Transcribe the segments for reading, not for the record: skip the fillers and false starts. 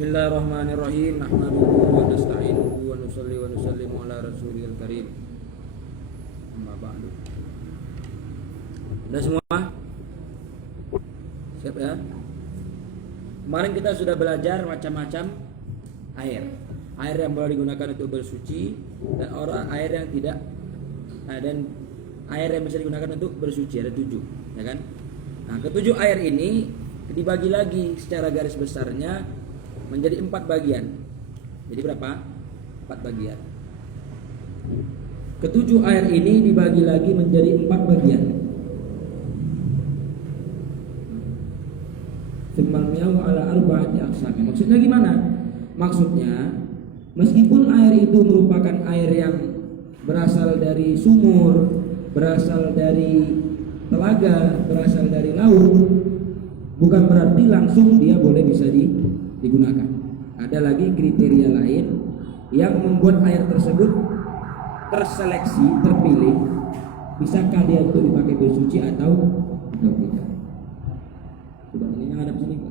Bismillahirrahmanirrahim. Nahmaduhu wa nasta'inuhu wa nusalli wa nusallimu ala rasulil karim. Amma ba'du. Sudah semua? Siap ya? Kemarin kita sudah belajar macam-macam air. Air yang boleh digunakan untuk bersuci dan air yang tidak. Dan air yang bisa digunakan untuk bersuci ada 7, ya kan? Nah, ketujuh air ini dibagi lagi secara garis besarnya menjadi 4 bagian. Jadi berapa? 4 bagian. Ketujuh air ini dibagi lagi menjadi 4 bagian. Semalmiau ala arba'ati aqsami. Maksudnya gimana? Maksudnya meskipun air itu merupakan air yang berasal dari sumur, berasal dari telaga, berasal dari laut, bukan berarti langsung dia boleh bisa digunakan. Ada lagi kriteria lain yang membuat air tersebut terseleksi, terpilih, bisakah dia untuk dipakai bersuci atau tidak. Coba ini yang ada di sini.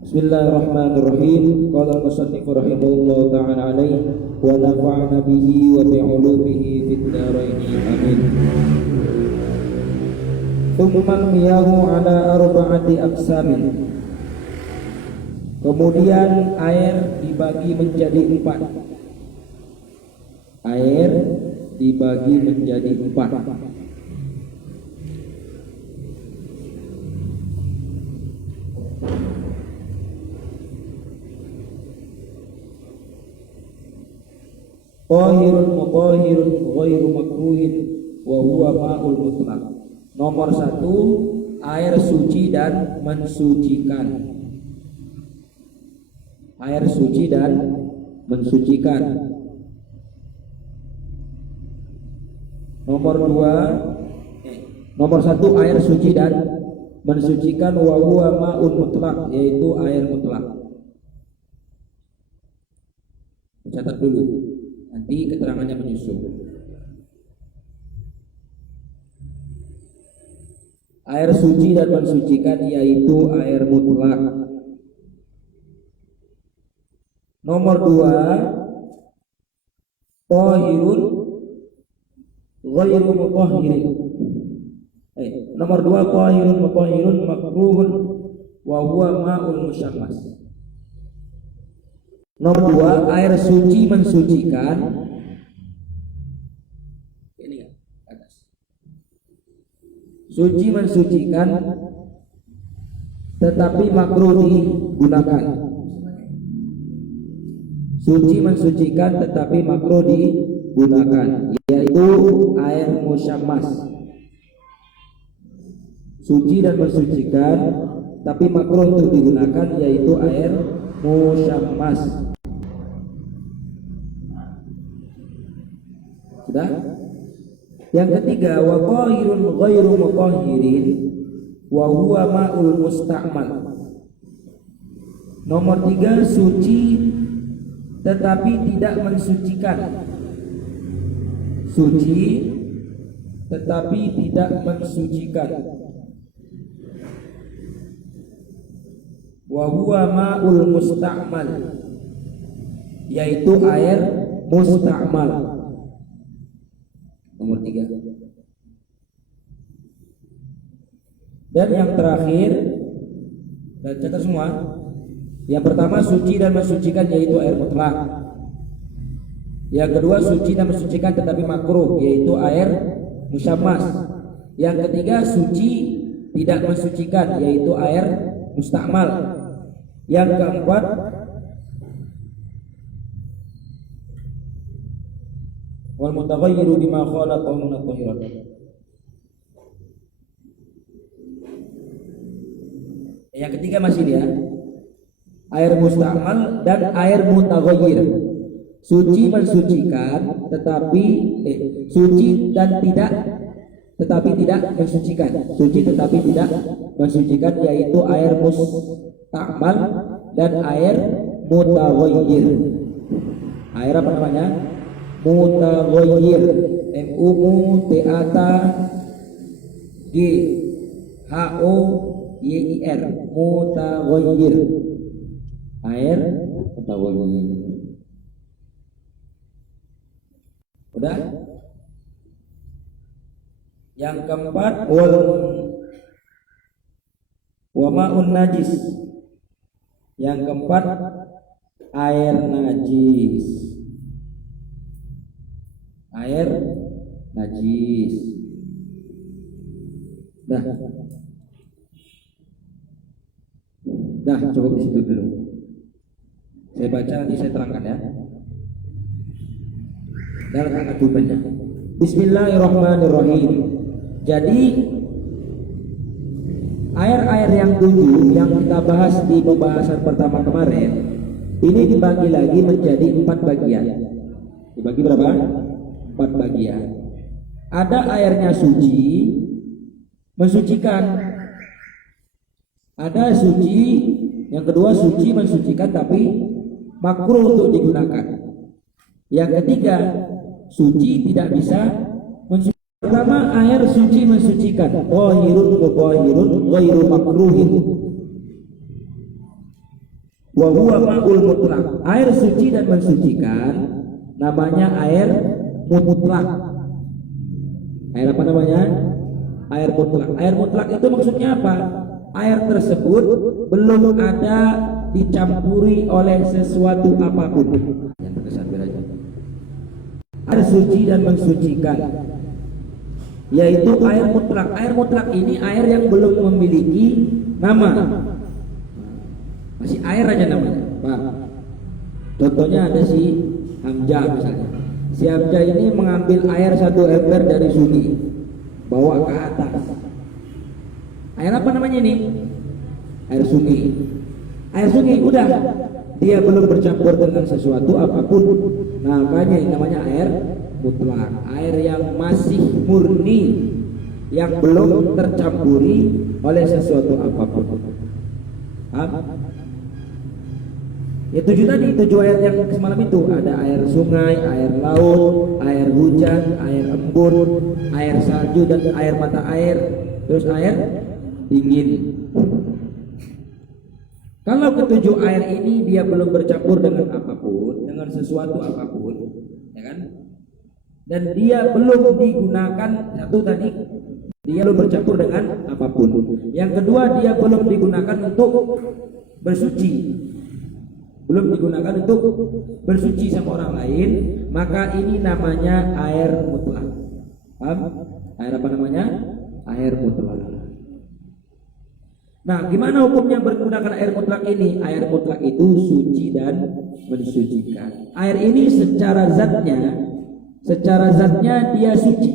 Bismillahirrahmanirrahim. Qala al-musannif rahimahullahu ta'ala alaihi wa nafa'ana bihi wa bi'ulumihi fid dharain amin. Thummal miyahu ala arba'ati aqsamin. Kemudian air dibagi menjadi 4. Air dibagi menjadi 4. Tahirun mutahhirun ghairu makruhin wa huwa ma'ul mutlaq. Nomor 1, air suci dan mensucikan. Air suci dan mensucikan. Nomor 1, air suci dan mensucikan wa huwa ma'ul mutlaq, yaitu air mutlak. Catat dulu, nanti keterangannya menyusul. Air suci dan mensucikan yaitu air mutlak. Nomor 2, tahirun ghairu mutahhirin. Nomor 2, tahirun mutahhirun makruhun wa huwa ma'ul musyammas. Nomor 2, air suci mensucikan. Ini ya, atas. Suci mensucikan tetapi makruh digunakan. Suci mensucikan tetapi makruh digunakan, yaitu air musyammas. Suci dan mensucikan tapi makruh untuk digunakan, yaitu air musyammas. Sudah? Yang ketiga, wa tahirun ghairu mutahhirin wa huwa ma'ul musta'mal. Nomor 3, suci tetapi tidak mensucikan. Suci tetapi tidak mensucikan. Wa huwa ma'ul musta'mal, yaitu air musta'mal. Nomor 3. Dan yang terakhir, dan catat semua. Yang pertama, suci dan mensucikan, yaitu air mutlak. Yang kedua, suci dan mensucikan tetapi makruh, yaitu air musyammas. Yang ketiga, suci tidak mensucikan, yaitu air musta'mal. Yang keempat, wal mutaghayyiru bima khalaqahu min at-tahirat. Yang ketiga masih dia air musta'mal dan air mutaghayyir. Suci mensucikan tetapi suci dan tidak tetapi tidak mensucikan. Suci tetapi tidak mensucikan, yaitu air musta'mal dan air mutaghayyir. Air apa namanya? Mutaghayyir. MUTAGHYIR. G H O Y I R, mutaghayyir. Air mutaghayyir. Udah? Yang keempat wa ma'un najis. Yang keempat air najis. Air najis. Dah cukup di situ dulu. Saya baca nanti saya terangkan ya. Dalam angkat bubannya. Bismillahirrahmanirrahim. Jadi air-air yang 7 yang kita bahas di pembahasan pertama kemarin ini dibagi lagi menjadi 4 bagian. Dibagi berapa? 4 bagian. Ada airnya suci, mensucikan. Ada suci, yang kedua suci mensucikan tapi makruh untuk digunakan. Yang ketiga, suci tidak bisa mensucikan. Pertama, air suci mensucikan. Thahirun mutahhirun ghairu makruhin. Wa huwa ma'ul mutlaq. Air suci dan mensucikan namanya air mutlak. Air apa namanya? Air mutlak. Air mutlak itu maksudnya apa? Air tersebut belum ada dicampuri oleh sesuatu apapun. Yang terkesan aja. Air suci dan mensucikan, yaitu air mutlak. Air mutlak ini air yang belum memiliki nama, masih air aja namanya. Pak, contohnya ada si Hamzah misalnya. Si Hamzah ini mengambil air 1 ember dari sungai, bawa ke atas. Air apa namanya ini? Air sungai. Air sungai udah, dia belum bercampur dengan sesuatu apapun. Makanya ini namanya air mutlak. Air yang masih murni, yang belum tercampuri oleh sesuatu apapun. Ya 7 tadi, 7 ayat yang semalam itu ada air sungai, air laut, air hujan, air embun, air salju dan air mata air, terus air dingin. Kalau ketujuh air ini dia belum bercampur dengan apapun, dengan sesuatu apapun, ya kan? Dan dia belum digunakan, satu tadi dia belum bercampur dengan apapun. Yang kedua dia belum digunakan untuk bersuci, belum digunakan untuk bersuci sama orang lain, maka ini namanya air mutlak. Paham? Air apa namanya? Air mutlak. Nah, gimana hukumnya menggunakan air mutlak ini? Air mutlak itu suci dan mensucikan. Air ini secara zatnya dia suci.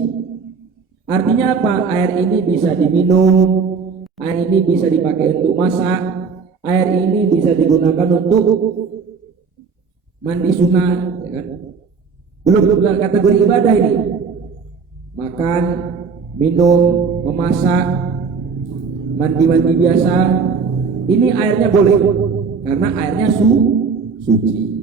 Artinya apa? Air ini bisa diminum, air ini bisa dipakai untuk masak, air ini bisa digunakan untuk mandi sunat, ya kan? Belum kategori ibadah ini. Makan, minum, memasak, mandi-mandi biasa, ini airnya boleh karena airnya suci.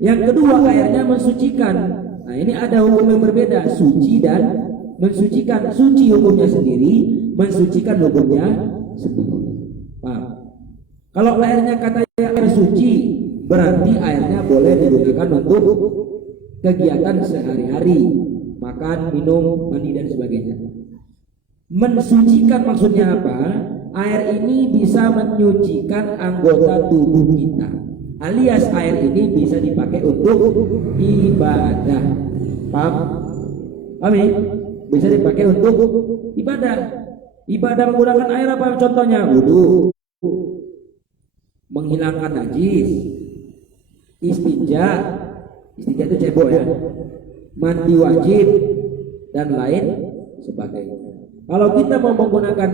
Yang kedua, airnya mensucikan. Nah, ini ada hukum yang berbeda, suci dan mensucikan. Suci hukumnya sendiri, mensucikan hukumnya sendiri. Paham? Kalau airnya katanya air suci, berarti airnya boleh digunakan untuk kegiatan sehari-hari, makan, minum, mandi dan sebagainya. Mensucikan maksudnya apa? Air ini bisa menyucikan anggota tubuh kita, alias air ini bisa dipakai untuk ibadah. Paham? Paham ya? Bisa dipakai untuk ibadah. Ibadah menggunakan air apa contohnya? Wudu, menghilangkan najis, istinja itu cebok ya, mandi wajib dan lain sebagainya. Kalau kita mau menggunakan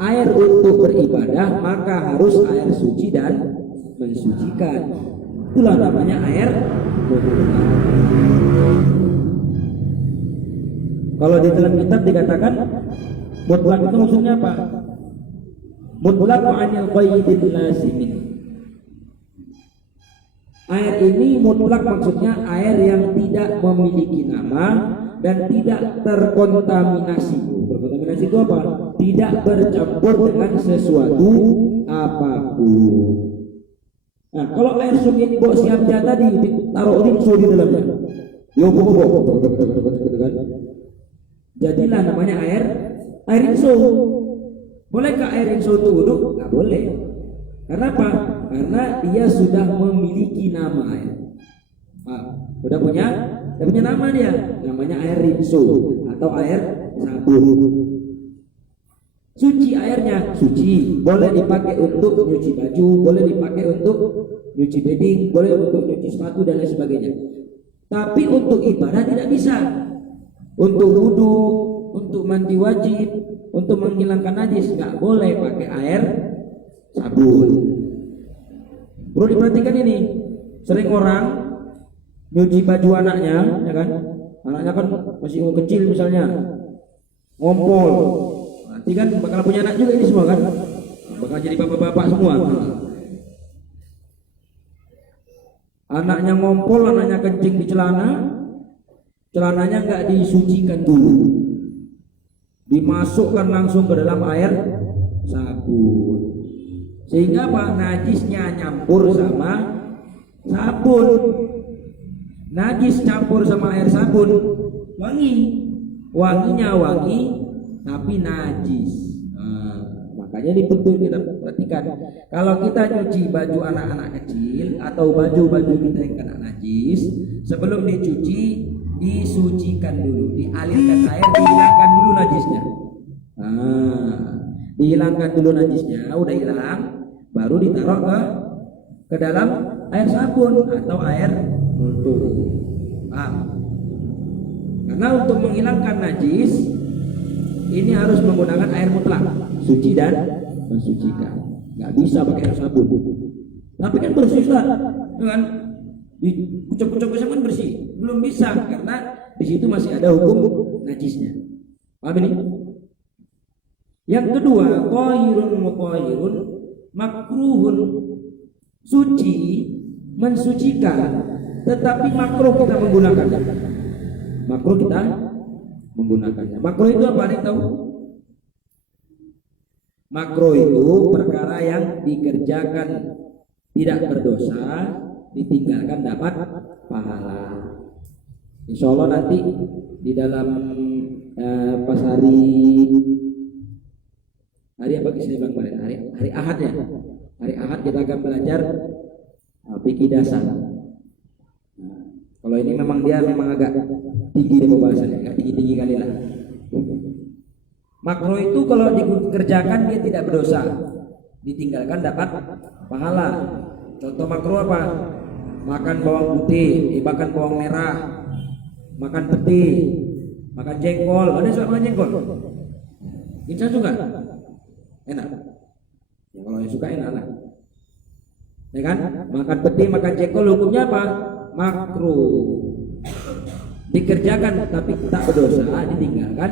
air untuk beribadah, maka harus air suci dan mensucikan. Itulah namanya air mutlak. Kalau di dalam kitab dikatakan mutlak itu maksudnya apa? Mutlak anil qayyidil lazimin. Air ini mutlak maksudnya air yang tidak memiliki nama dan tidak terkontaminasi. Berkontaminasi Bekas itu apa? Tidak bercampur dengan sesuatu apapun. Nah, kalau air sungai ini bawa siapnya tadi ditaruh rinso di dalamnya. Yo bobo. Jadilah namanya air rinso. Bolehkah air rinso itu wudhu? Nggak boleh. Karena apa? Karena dia sudah memiliki nama air. Sudah punya nama dia. Namanya air rinso atau air sabun. Suci airnya, suci. Boleh dipakai untuk nyuci baju, boleh dipakai untuk nyuci bedding, boleh untuk nyuci sepatu dan lain sebagainya. Tapi untuk ibadah tidak bisa. Untuk wudhu, untuk mandi wajib, untuk menghilangkan najis nggak boleh pakai air sabun. Perlu diperhatikan ini. Sering orang nyuci baju anaknya, ya kan? Anaknya kan masih kecil misalnya, ngompol. Nanti kan bakal punya anak juga ini semua kan? Bakal jadi bapak-bapak semua. Anaknya ngompol, anaknya kencing di celananya nggak disucikan dulu, dimasukkan langsung ke dalam air sabun, sehingga apa? Najisnya nyampur sama sabun. Najis campur sama air sabun wanginya wangi tapi najis. Makanya ini penting kita perhatikan. Kalau kita nyuci baju anak-anak kecil atau baju-baju kita yang kena najis, sebelum dicuci disucikan dulu, dialirkan air, dihilangkan dulu najisnya. Dihilangkan dulu najisnya, udah hilang, baru ditaruh ke dalam air sabun atau air untuk. Karena untuk menghilangkan najis ini harus menggunakan air mutlak, suci dan mensucikan. Nggak bisa pakai air sabun. Tapi kan bersih lah, kan? Dikucuk-kucuk kan bersih. Belum bisa karena di situ masih ada hukum najisnya. Paham ini? Yang kedua, tahirun mutahhirun, makruhun, suci, mensucikan, tetapi makruh kita menggunakannya. Makruh kita menggunakannya. Makruh itu apa? Ada yang tahu? Makruh itu perkara yang dikerjakan tidak berdosa, ditinggalkan dapat pahala. Insya Allah nanti di dalam pas hari apa kisah bang kemarin? Hari Ahad ya. Hari Ahad kita akan belajar fikih dasar. Kalau ini memang agak tinggi deh pembahasannya, agak tinggi kali lah. Makruh itu kalau dikerjakan dia tidak berdosa, ditinggalkan dapat pahala. Contoh makruh apa? Makan bawang putih, makan bawang merah, makan peti, makan jengkol. Ada yang suka makan jengkol? Insan suka? Enak. Ya, kalau yang suka enak lah. Ya kan? Makan peti, makan jengkol hukumnya apa? Makruh. Dikerjakan tapi tak berdosa, ditinggalkan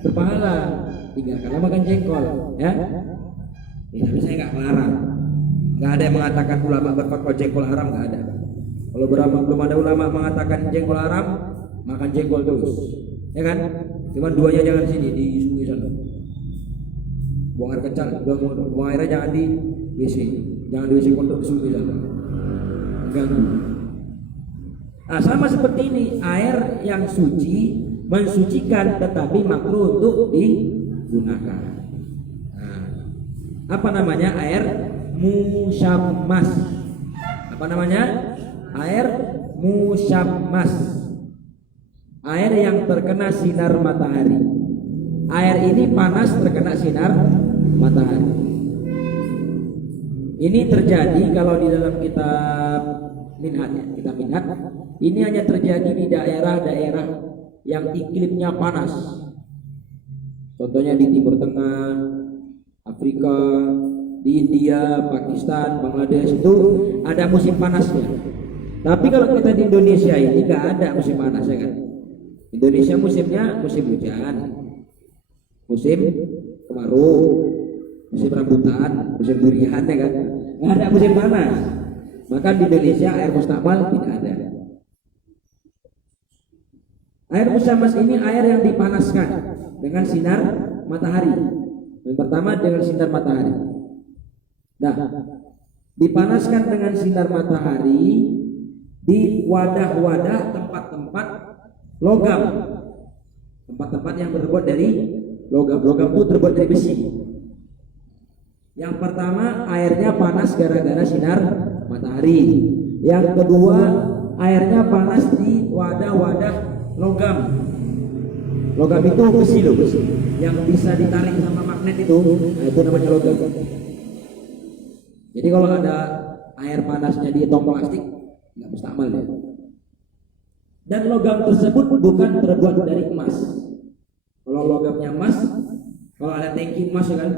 berpahala. Tinggalkanlah makan jengkol, ya. Tapi saya nggak melarang. Nggak ada yang mengatakan ulama berfatwa jengkol haram, nggak ada. Kalau belum ada ulama mengatakan jengkol haram, makan jengkol terus, ya kan? Cuman duanya jangan sini di sungai sana. Buang air kecil, buang airnya jangan di WC, jangan di WC pondok sungai sana. Ganggu. Nah, sama seperti ini, air yang suci mensucikan tetapi makruh untuk digunakan. Nah, apa namanya? Air musyammas. Apa namanya? Air musyammas. Air yang terkena sinar matahari. Air ini panas terkena sinar matahari. Ini terjadi kalau di dalam kitab Minhat, ini hanya terjadi di daerah-daerah yang iklimnya panas. Contohnya di Timur Tengah, Afrika, di India, Pakistan, Bangladesh itu ada musim panasnya. Tapi kalau kita di Indonesia ini nggak ada musim panas, ya kan? Indonesia musimnya musim hujan, musim kemarau, musim rambutan, musim durian, ya kan? Nggak ada musim panas. Maka di Indonesia air mustakmal tidak ada. Air musyamas ini air yang dipanaskan dengan sinar matahari. Yang pertama dengan sinar matahari. Nah, dipanaskan dengan sinar matahari di wadah-wadah tempat-tempat logam. Tempat-tempat yang terbuat dari logam. Logam itu terbuat dari besi. Yang pertama, airnya panas gara-gara sinar matahari. Yang kedua, airnya panas di wadah-wadah logam. Logam itu besi loh, besi yang bisa ditarik sama magnet itu, nah itu namanya logam. Jadi kalau ada air panasnya di tong plastik, nggak mustakmal ya. Dan logam tersebut bukan terbuat dari emas. Kalau logamnya emas, kalau ada tangki emas kan,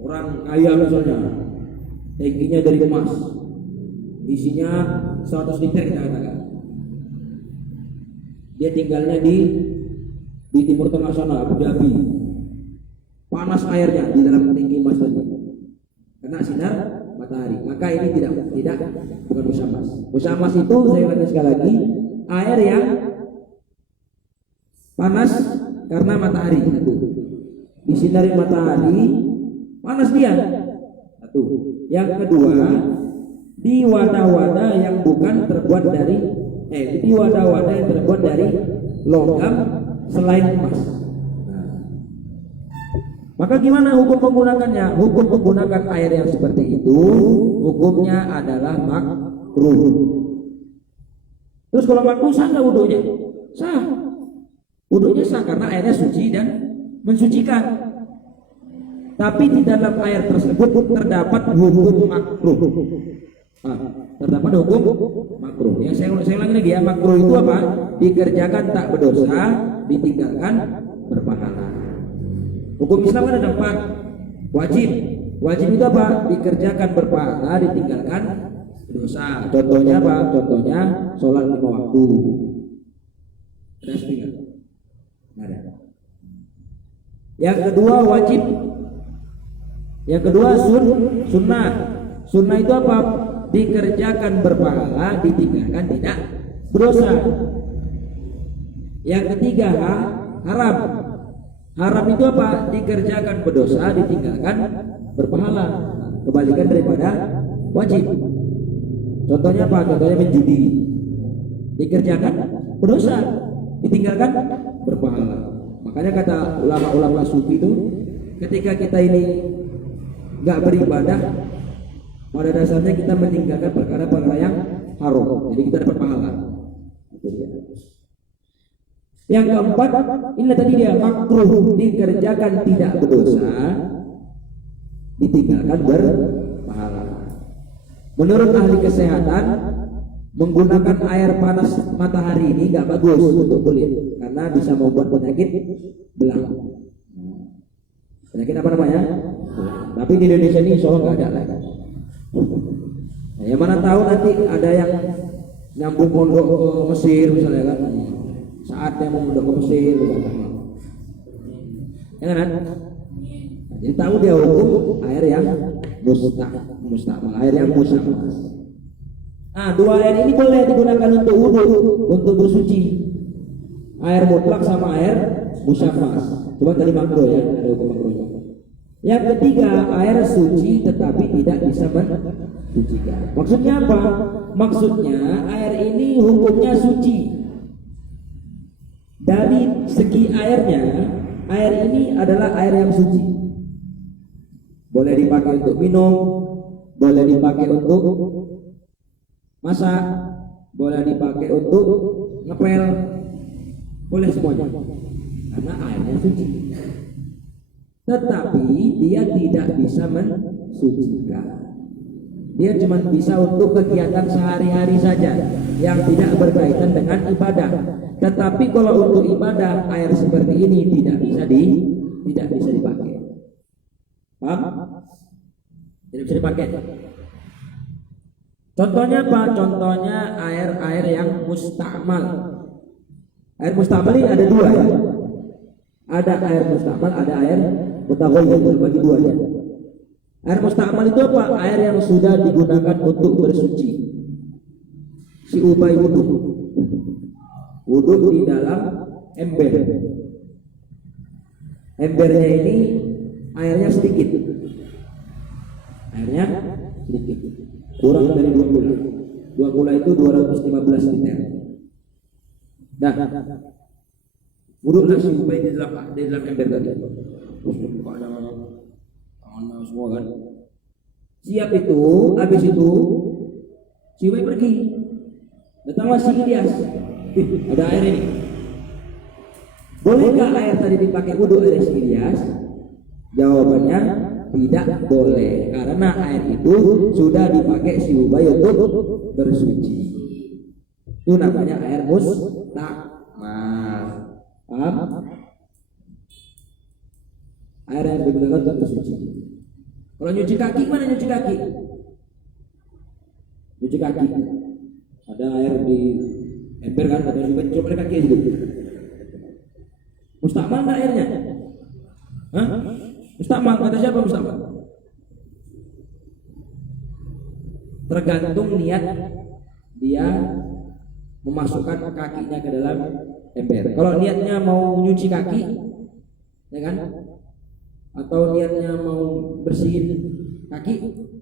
orang kaya misalnya, tangkinya dari emas, isinya 100 liter kita katakan. Dia tinggalnya di Timur Tengah sana, Abu Dhabi. Panas airnya di dalam tangki emas tadi, kena sinar matahari. Maka ini tidak bukan musyamas. Musyamas itu saya ulangi sekali lagi, air yang panas karena matahari. Disinari matahari, panas dia. Satu. Yang kedua, di wadah-wadah yang bukan terbuat dari di wadah-wadah yang terbuat dari logam selain emas. Nah, maka gimana hukum menggunakannya? Hukum menggunakan air yang seperti itu, hukumnya adalah makruh. Terus kalau makruh sah nggak wudunya? Sah. Wudunya sah karena airnya suci dan mensucikan. Tapi di dalam air tersebut terdapat hukum makruh. Terdapat hukum makruh. Yang saya ulangi lagi ya, makruh itu apa? Dikerjakan tak berdosa, ditinggalkan berpahala. Hukum Islam ada 4. Wajib. Wajib itu apa? Dikerjakan berpahala, ditinggalkan berdosa. Contohnya apa? Contohnya sholat 5 waktu. Ada setengah. Ada. Yang kedua wajib. Yang kedua sunnah. Sunnah itu apa? Dikerjakan berpahala, ditinggalkan tidak berdosa. Yang ketiga haram. Haram itu apa? Dikerjakan berdosa, ditinggalkan berpahala. Kebalikan daripada wajib. Contohnya apa? Contohnya menjudi. Dikerjakan berdosa, ditinggalkan berpahala. Makanya kata ulama-ulama sufi itu, ketika kita ini nggak beribadah, pada dasarnya kita meninggalkan perkara-perkara yang haram. Jadi kita dapat pahala. Yang keempat, ini tadi dia makruh, dikerjakan tidak berdosa, ditinggalkan berpahala. Menurut ahli kesehatan, menggunakan air panas matahari ini nggak bagus untuk kulit karena bisa membuat penyakit belang. Penyakit apa namanya? Tapi di Indonesia ini insya Allah nggak ada lagi. Nah, yang mana tahu nanti ada yang nyambung pondok ke Mesir misalnya kan, saatnya mau pondok ke Mesir ya kan? Jadi tahu dia hukum air yang mustahmal, air yang musyamas. Nah, 2 air ini boleh digunakan untuk wudu, untuk bersuci. Air mutlak sama air musyamas. Cuma tadi makruh ya, ada hukum makruhnya. Yang ketiga, air suci tetapi tidak bisa mensucikan. Maksudnya apa? Maksudnya air ini hukumnya suci. Dari segi airnya, air ini adalah air yang suci. Boleh dipakai untuk minum, boleh dipakai untuk masak, boleh dipakai untuk ngepel, boleh semuanya. Karena airnya suci. Tetapi dia tidak bisa mensucikan. Dia cuma bisa untuk kegiatan sehari-hari saja yang tidak berkaitan dengan ibadah. Tetapi kalau untuk ibadah, air seperti ini tidak bisa dipakai. Paham? Tidak bisa dipakai. Contohnya apa? Contohnya air yang mustakmal. Air mustakmal ini ada 2 ya. Ada air mustakmal, ada air mutaghayyir, bagi 2 ya. Air mustakmal itu apa? Air yang sudah digunakan untuk bersuci. Si Ubay wudu. Wudhu di dalam ember. Embernya ini airnya sedikit. Airnya sedikit. Kurang dari 2 gula. 2 gula itu 215 liter. Nah, wudhu lah supaya di dalam ember tadi. Terus bukanya tangannya semua kan. Siap itu, habis itu si Ubay pergi. Datanglah si Ilyas. Ada air ini. Bolehkah air tadi dipakai wudhu oleh si Ilyas? Jawabannya tidak boleh, karena air itu sudah dipakai si Ubay untuk bersuci. Itu namanya air mustakmal. Paham? Air yang digunakan untuk bersuci. Kalau nyuci kaki, mana nyuci kaki? Nyuci kaki. Ada air di ember kan, ada juga coba kaki itu. Mustakmal enggak airnya? Hah? Mustakmal, kata siapa mustakmal? Tergantung niat dia memasukkan kakinya ke dalam ember. Kalau niatnya mau nyuci kaki, ya kan? Atau niatnya mau bersihin kaki,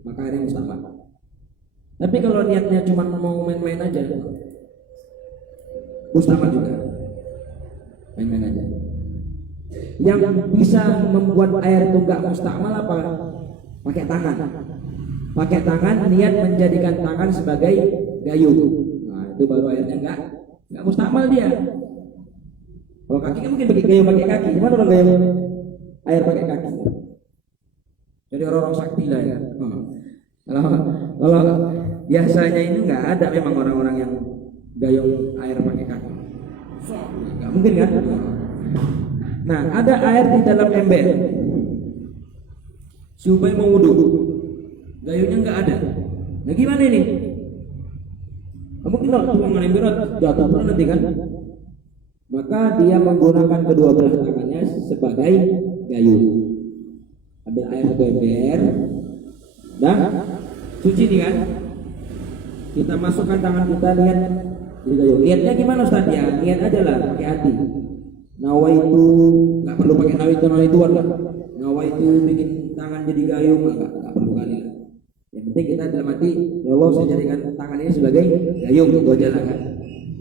maka airnya mustakmal. Tapi kalau niatnya cuma mau main-main aja, mustakmal juga. Main-main aja. Yang bisa membuat air itu enggak mustakmal apa? Pakai tangan. Pakai tangan, niat menjadikan tangan sebagai gayung. Nah, itu baru airnya enggak mustakmal dia. Kalau kaki kan mungkin pakai gayung pakai kaki. Gimana orang gayung air pakai kaki? Jadi orang-orang sakti lah ya. Kalau biasanya ini enggak ada memang orang-orang yang gayung air pakai kaki. Enggak mungkin kan? Nah, ada air di dalam ember. Si Ubay mau wudhu, gayungnya nggak ada. Nah gimana ini? Mungkin kalau tuangan ember jatuh nanti kan? Maka dia menggunakan kedua belah tangannya sebagai gayung. Ambil air ke ember, dah cuci nih kan? Kita masukkan tangan kita lihat di gayung. Lihatnya gimana Ustaz ya? Lihat aja lah, pakai hati. Nawaitu, nggak perlu pakai nawaitu lah. Nawaitu bikin tangan jadi gayung, nggak perlu kali lah. Yang penting kita dalam hati, ya Allah saya jadikan tangan ini sebagai gayung, itu aja lah kan.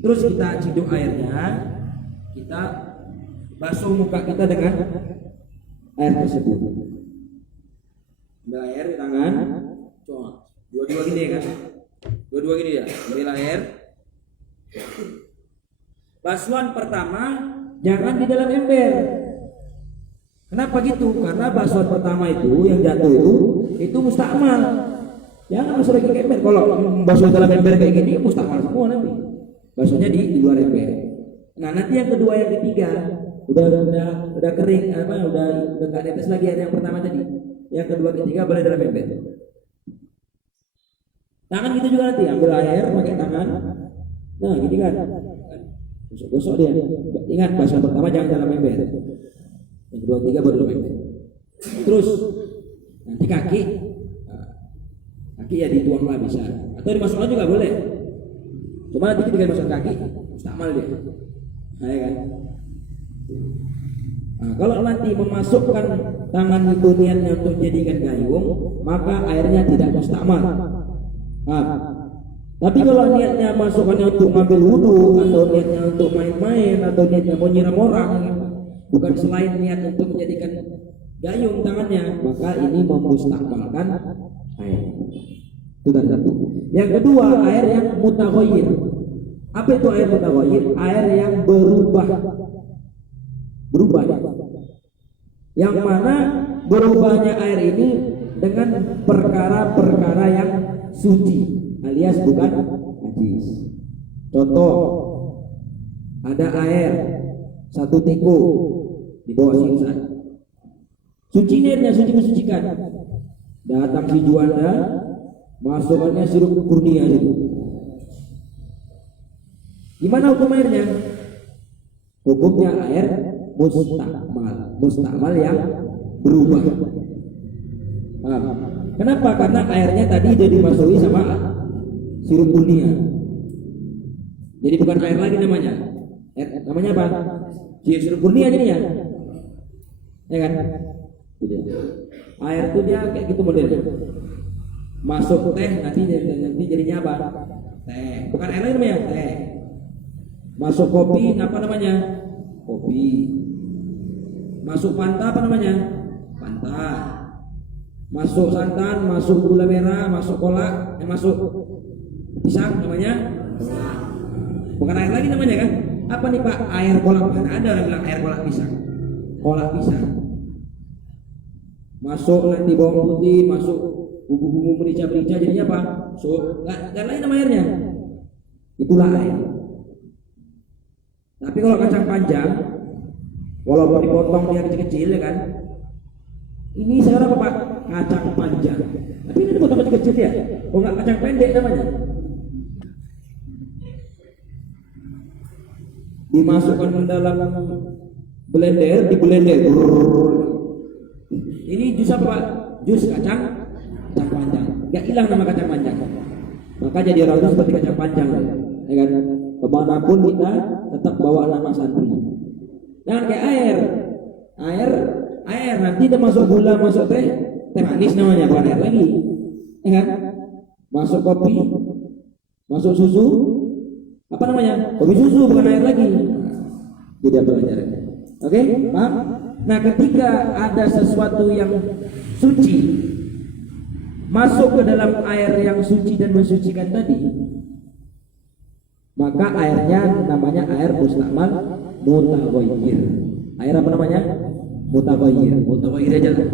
Terus kita ciduk airnya, kita basuh muka kita dengan air tersebut. Ambil air di tangan, coba dua-dua gini ya kan, dua-dua gini ya. Ambil air. Basuhan pertama jangan di dalam ember. Kenapa gitu? Karena basuhan pertama itu yang jatuh itu mustakmal. Jangan masuk lagi ke ember. Kalau basuh dalam ember kayak gini mustakmal semua nanti. Basuhnya di luar ember. Nah nanti yang kedua yang ketiga udah kering udah nggak netes lagi air yang pertama tadi. Yang kedua ketiga boleh dalam ember. Tangan gitu juga nanti ambil air pakai tangan. Nah gini kan. Gosok dia. Ingat basuhan pertama jangan dalam ember. Yang kedua tiga baru dalam ember. Terus nanti kaki ya dituang lah bisa. Atau dimasukkan juga boleh. Cuma nanti ketika masuk kaki mustakmal dia. Nah, ya kan? Nah, kalau nanti memasukkan tangan itu niatnya untuk jadikan gayung, maka airnya tidak mustakmal. Tapi kalau niatnya masukkannya untuk ngambil wudhu, atau niatnya untuk main-main, atau niatnya mau nyiram orang, bukan selain niat untuk menjadikan gayung tangannya, maka ini memustakmalkan air. Itu kan satu. Yang kedua, air yang mutaghayyir. Apa itu air mutaghayyir? Air yang berubah. Yang mana berubahnya air ini dengan perkara-perkara yang suci, alias bukan najis. Contoh, ada air 1 teko di bawah sisa. Suci airnya, suci mensucikan. Datang si Juanda, masukkannya sirup kurnia itu. Gimana hukum airnya? Hukumnya air mustakmal yang berubah. Kenapa? Karena airnya tadi sudah dimasuki sama sirup kurnia. Jadi bukan air lagi namanya. Namanya apa? Jus kurnia jadinya. Ya kan? Air itu dia kayak gitu modelnya. Masuk teh nanti jadinya apa? Teh. Bukan air lagi namanya, teh. Masuk kopi apa namanya? Kopi. Masuk Fanta apa namanya? Fanta. Masuk santan, masuk gula merah, masuk kolak, masuk pisang namanya kolak. Bukan air lagi namanya kan? Apa nih Pak? Air kolak. Mana ada orang bilang air kolak pisang. Kolak pisang. Masuk nanti bawang putih, masuk bumbu-bumbu merica-merica jadinya apa? So, dan lain nama airnya. Itulah air. Tapi kalau kacang panjang, walaupun dipotong dia kecil-kecil ya kan, ini saya apa Pak? Kacang panjang. Tapi ini dipotong kecil-kecil ya? Oh nggak kacang pendek namanya? Dimasukkan ke dalam blender, di blender. Ini jus apa Pak? Jus kacang panjang. Gak hilang nama kacang panjang. Maka jadi orang itu seperti kacang panjang, ya kan? Kemanapun kita tetap bawa nama santri. Jangan kayak air nanti udah masuk gula, masuk teh manis namanya, bukan air lagi, ya kan? Masuk kopi, masuk susu, apa namanya? Kopi susu bukan air lagi. Tidak pelajarannya. Oke, paham? Nah, ketika ada sesuatu yang suci masuk ke dalam air yang suci dan mensucikan tadi, maka airnya namanya air mustakmal mutaghayyir. Air apa namanya? Mutaghayyir. Mutaghayyir aja lah.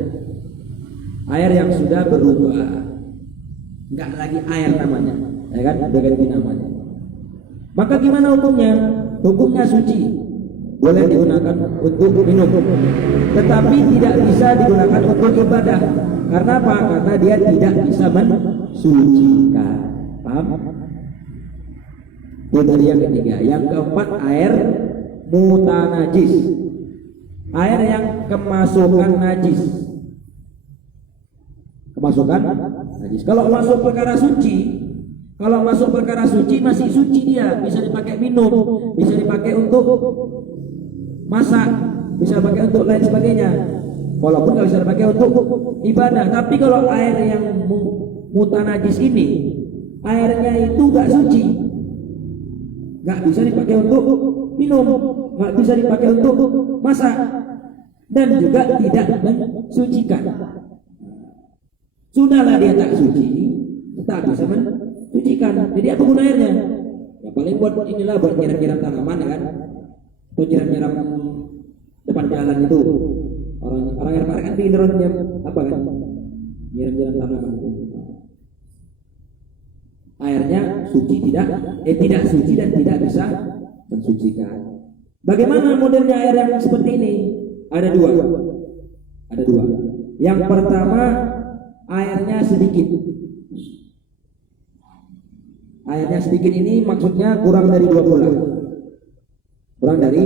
Air yang sudah berubah, enggak lagi air namanya, ya kan? Udah ganti namanya. Maka gimana hukumnya? Hukumnya suci. Boleh digunakan untuk minum, tetapi tidak bisa digunakan untuk ibadah. Karena apa? Karena dia tidak bisa mensucikan. Paham? Itu tadi yang ketiga. Yang keempat, air mutanajis. Air yang kemasukan najis. Kemasukan najis. Kalau masuk perkara suci, masih suci dia, bisa dipakai minum, bisa dipakai untuk masak, bisa dipakai untuk lain sebagainya. Walaupun nggak bisa dipakai untuk ibadah. Tapi kalau air yang mutanajis ini, airnya itu nggak suci, nggak bisa dipakai untuk minum, nggak bisa dipakai untuk masak, dan juga tidak mensucikan. Sudahlah dia tak suci, tak bisa mensucikan. Jadi apa guna airnya? Ya paling buat inilah, buat nyiram-nyiram tanaman kan, atau nyiram-nyiram depan jalan itu. Orang yang kan pinggir apa kan? Nyiram-nyiram tanaman itu. Airnya suci tidak suci dan tidak bisa mensucikan. Bagaimana modelnya air yang seperti ini? Ada dua. Yang pertama, airnya sedikit. Airnya sedikit ini maksudnya kurang dari 2 gula. Kurang dari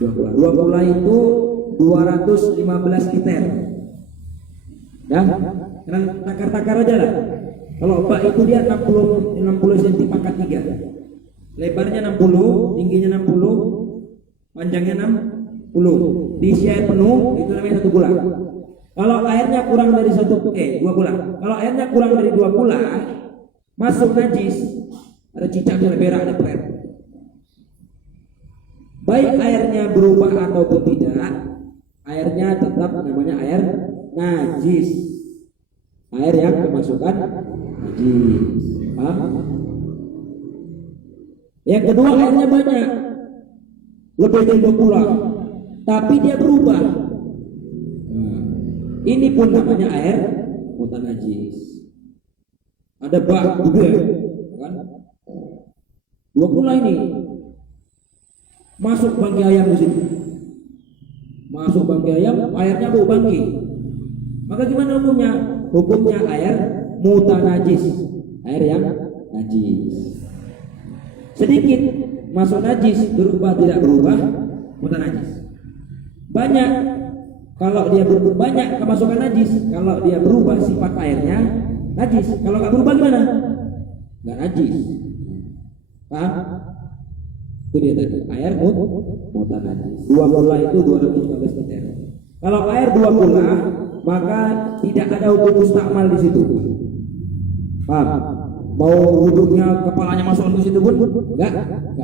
2 gula. 2 gula itu 215 liter. Ya, takar-takar aja lah. Kalau bak itu dia 60 cm pangkat 3. Lebarnya 60, tingginya 60, panjangnya 60. Diisi air penuh, itu namanya 1 gula. Kalau airnya kurang dari 2 gula. Kalau airnya kurang dari 2 gula, masuk najis, ada cicak, ada berak, ada peret. Baik airnya berubah ataupun tidak, airnya tetap namanya air najis. Air yang kemasukan najis. Paham? Yang kedua, airnya banyak, lebih dari 2 gula, tapi dia berubah. Ini pun namanya air mutanajis. Ada bak juga, kan? 2 gula ini masuk bangkai ayam di sini. Masuk bangkai ayam, airnya bau bangkai. Maka gimana hukumnya? Hukumnya air mutanajis, air yang najis. Sedikit masuk najis, berubah tidak berubah, mutanajis. Banyak, kalau dia berubah banyak kemasukan najis, kalau dia berubah sifat airnya najis. Kalau nggak berubah gimana? Nggak najis. Paham? Itu dia tadi, air mutan najis. 2 kula itu 215 liter. Kalau air 2 kula, maka tidak ada hukum mustakmal di situ. Paham? Mau wudhunya kepalanya masuk ke situ pun enggak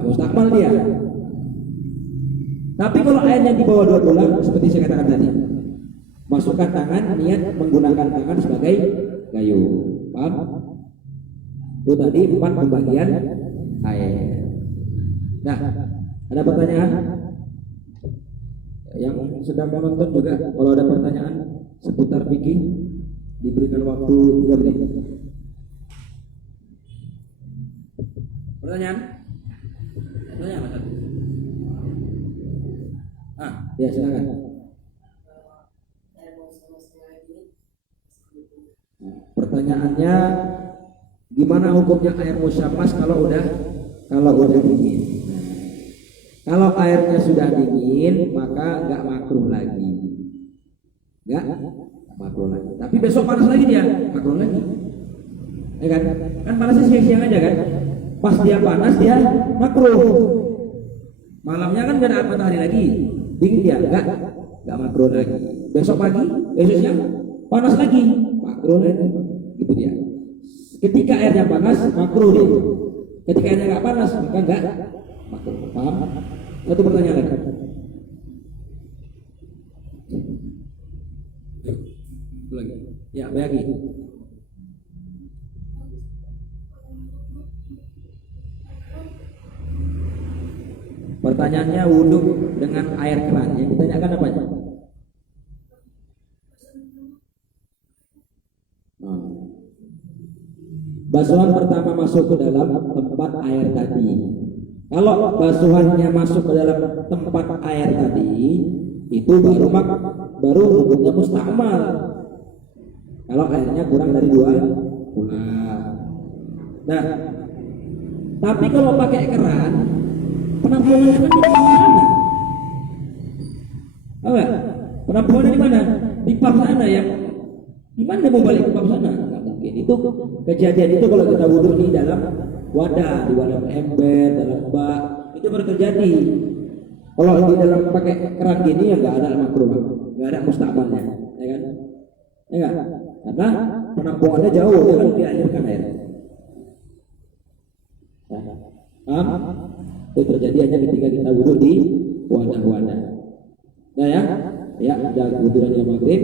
mustakmal dia. Tapi kalau airnya di bawah 2 kula, seperti saya katakan tadi, masukkan tangan, niat menggunakan tangan sebagai gayung. Paham? Itu tadi 4 pembagian air. Nah, ada pertanyaan? Yang sedang menonton juga, kalau ada pertanyaan seputar fikih, diberikan waktu 3 menit. Pertanyaan? Pertanyaan Mas? Ya silakan. Pertanyaannya, gimana hukumnya air musyammas kalau udah dingin? Kalau airnya sudah dingin, maka nggak makruh lagi. Nggak makruh lagi. Tapi besok panas lagi dia, makruh lagi. Ya kan? Kan panasnya siang-siang aja kan? Pas dia panas dia makruh. Malamnya kan nggak ada matahari lagi, dingin dia, nggak makruh lagi. Besok pagi, besok siang panas lagi, makruh lagi. Gitu dia. Ketika airnya panas, makruh dia. Ketika airnya nggak panas, maka nggak makruh. Paham? Satu pertanyaan lagi. Ya, lagi. Pertanyaannya wudhu dengan air keran. Yang ditanyakan apa? Basuhan pertama masuk ke dalam tempat air tadi. Kalau basuhannya masuk ke dalam tempat air tadi, itu baru hukumnya mustakmal. Kalau airnya kurang dari 2 kula. Nah, tapi kalau pakai keran, penampungannya kan di mana? Apa? Penampungannya di mana? Di pam sana yang gimana mau balik ke pam sana? Nggak mungkin. Itu kejadian itu kalau kita wudhu di dalam wadah, di wadah ember, dalam bak, itu baru terjadi. Kalau di dalam pakai keran gini ya nggak ada makruh, nggak ada mustakmalnya, ya kan? Ya nggak? Karena penampungannya jauh, ya kan dialirkan air. Paham? Itu terjadi hanya ketika kita wudhu di wadah-wadah. Nah ya, udah wudhu dari maghrib.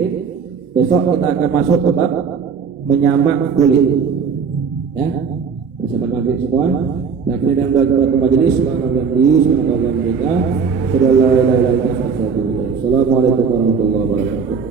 Besok kita akan masuk ke bab menyamak kulit. Ya, bersama maghrib semua. Nah, kita dan doa majelis, semoga mereka. Assalamualaikum warahmatullahi wabarakatuh.